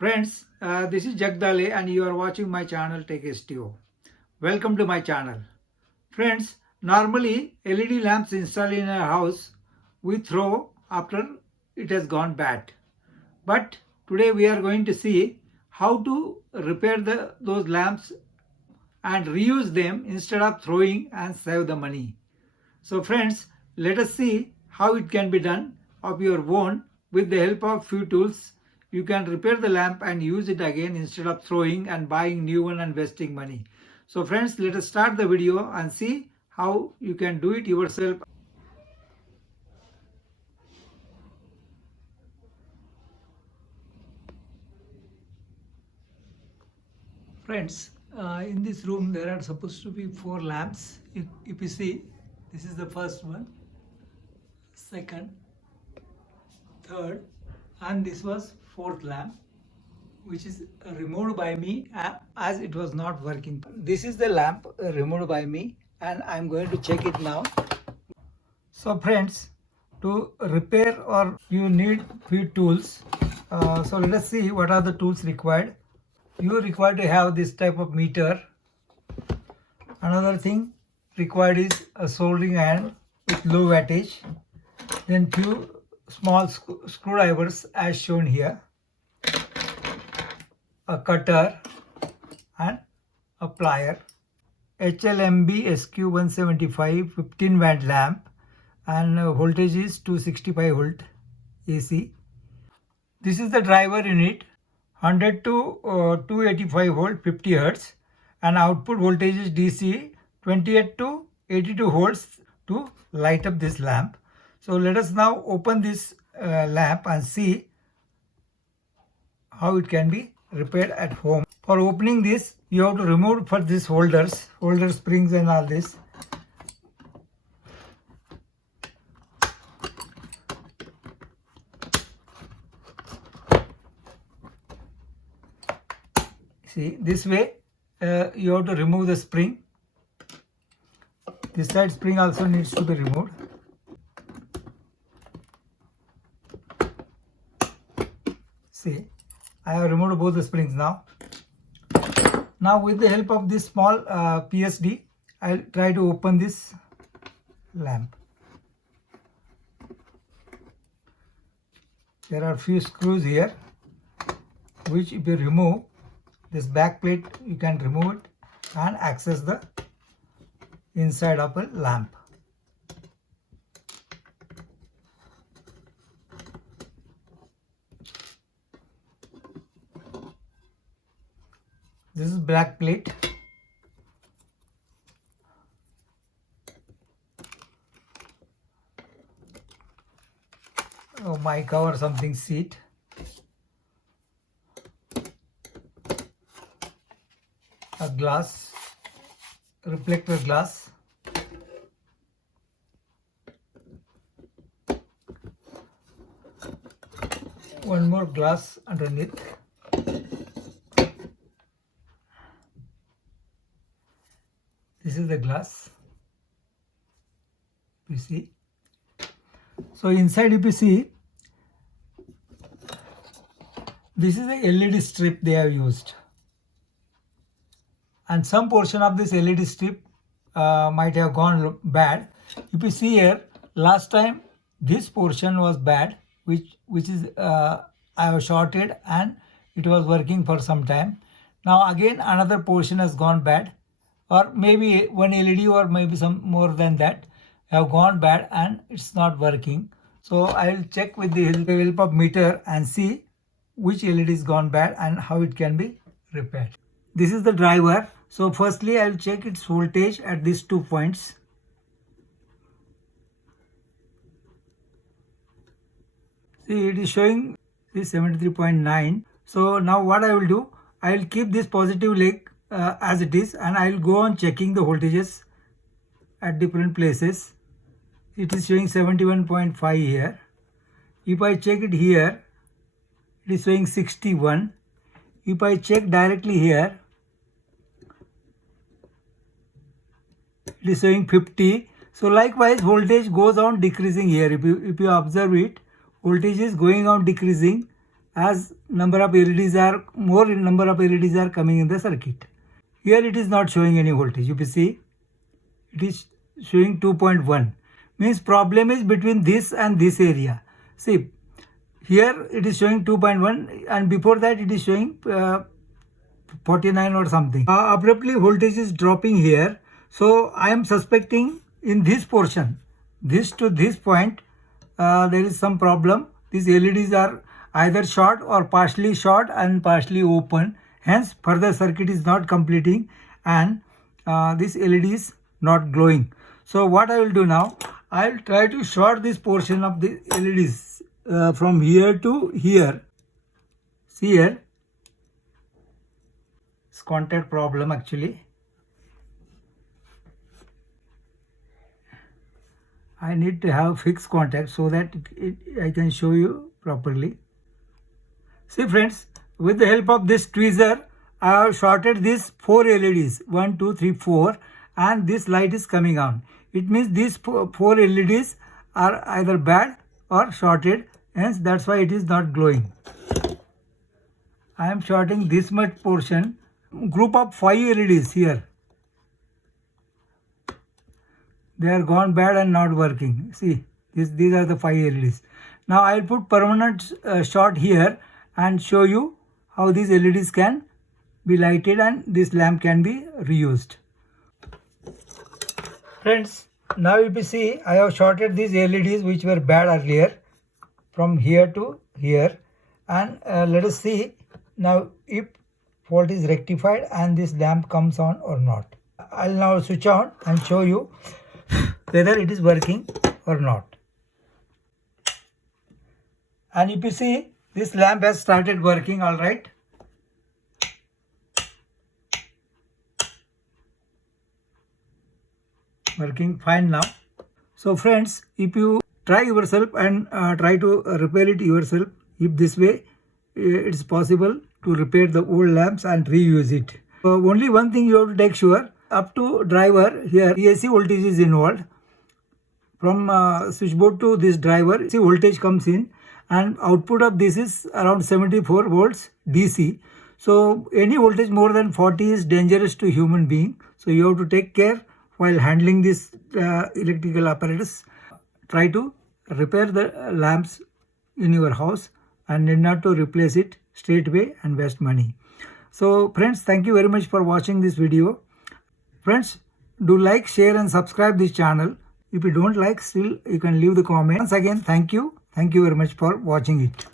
Friends, this is Jagdale and you are watching my channel Tech STO. Welcome to my channel. Friends, normally LED lamps installed in a house we throw after it has gone bad. But today we are going to see how to repair those lamps and reuse them instead of throwing and save the money. So friends, let us see how it can be done of your own with the help of few tools. You can repair the lamp and use it again instead of throwing and buying new one and wasting money. So friends, let us start the video and see how you can do it yourself. Friends, in this room there are supposed to be 4 lamps. If you see, this is the first one, second, third, and this was fourth lamp, which is removed by me as it was not working. This is the lamp removed by me and I'm going to check it now. So friends, to repair or you need few tools. So let us see what are the tools required. You require to have this type of meter. Another thing required is a soldering iron with low wattage. Then few small screwdrivers as shown here, a cutter and a plier. HLMB SQ175 15 watt lamp and voltage is 265 volt AC. This is the driver unit, 100 to 285 volt 50 hertz, and output voltage is DC 28 to 82 volts to light up this lamp. So let us now open this lamp and see how it can be repaired at home. For opening this, you have to remove for these holder springs and all this. See, this way you have to remove the spring. This side spring also needs to be removed. See, I have removed both the springs now. Now with the help of this small PSD, I will try to open this lamp. There are few screws here, which if you remove this back plate, you can remove it and access the inside of a lamp. This is black plate. Oh, my cover something seat. A glass, reflector glass. One more glass underneath. This is the glass, you see. So inside if you see, this is a LED strip they have used. And some portion of this LED strip might have gone bad. If you see here, last time this portion was bad, which is I have shorted and it was working for some time. Now again another portion has gone bad, or maybe one LED or maybe some more than that have gone bad and it's not working. So I will check with the help of meter and see which LED is gone bad and how it can be repaired. This is the driver. So firstly I will check its voltage at these 2 points. See, it is showing 73.9. So now what I will do, I will keep this positive leg as it is and I will go on checking the voltages at different places. It is showing 71.5 here. If I check it here, it is showing 61. If I check directly here, it is showing 50. So likewise voltage goes on decreasing here. If you observe it, voltage is going on decreasing as number of LEDs are more number of LEDs are coming in the circuit. Here it is not showing any voltage. You can see it is showing 2.1, means problem is between this and this area. See, here it is showing 2.1 and before that it is showing 49 or something. Abruptly voltage is dropping here, so I am suspecting in this portion, this to this point, there is some problem. These LEDs are either short or partially short and partially open, hence further circuit is not completing and this LED is not glowing. So what I will do now, I will try to short this portion of the LEDs from here to here. See here, it's contact problem actually. I need to have fixed contact so that I can show you properly. See friends, with the help of this tweezer, I have shorted these 4 LEDs, 1, 2, 3, 4, and this light is coming on. It means these 4 LEDs are either bad or shorted, hence that's why it is not glowing. I am shorting this much portion, group of 5 LEDs here. They are gone bad and not working. See, these are the 5 LEDs. Now I will put permanent short here and show you how these LEDs can be lighted and this lamp can be reused. Friends, now if you see, I have shorted these LEDs which were bad earlier from here to here, and let us see now if fault is rectified and this lamp comes on or not. I'll now switch on and show you whether it is working or not. And if you see, this lamp has started working all right. Working fine now. So friends, if you try yourself and try to repair it yourself, if this way it is possible to repair the old lamps and reuse it. Only one thing you have to take sure, up to driver here AC voltage is involved. From switchboard to this driver, AC voltage comes in and output of this is around 74 volts DC. So any voltage more than 40 is dangerous to human being. So you have to take care while handling this electrical apparatus. Try to repair the lamps in your house and need not to replace it straight away and waste money. So friends, thank you very much for watching this video. Friends, do like, share and subscribe this channel. If you don't like, still you can leave the comment. Once again, thank you. Thank you very much for watching it.